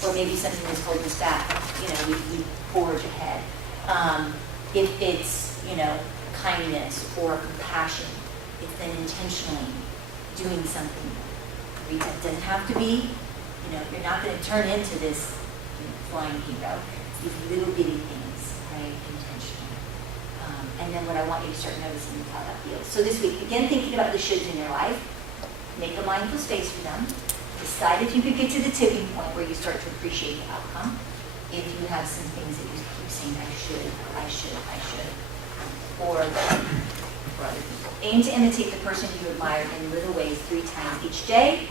Or maybe something was holding us back, we forge ahead. If it's, kindness or compassion, it's then intentionally doing something. It doesn't have to be, you're not going to turn into this flying hero. It's these little bitty things, right, intentionally. And then what I want you to start noticing is how that feels. So this week, begin thinking about the shoulds in your life. Make a mindful space for them. Decide if you could get to the tipping point where you start to appreciate the outcome. If you have some things that you keep saying, I should, or for other people. Aim to imitate the person you admire in little ways 3 times each day.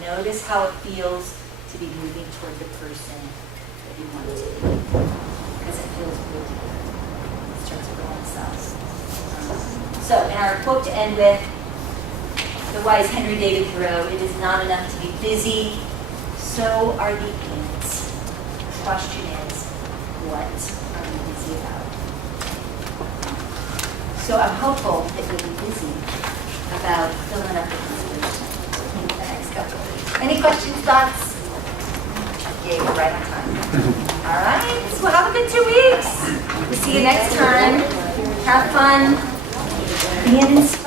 Notice how it feels to be moving toward the person that you want to be. Because it feels good to you. It starts to go on cells. So, and our quote to end with, the wise Henry David Thoreau, it is not enough to be busy, so are the ends. The question is, what are we busy about? So I'm hopeful that you'll be busy about filling up the inspiration in the next couple of weeks. Any questions, thoughts? Yay, we're right on time. All right, so have a good 2 weeks. We'll see you next time. Have fun. Be inspired.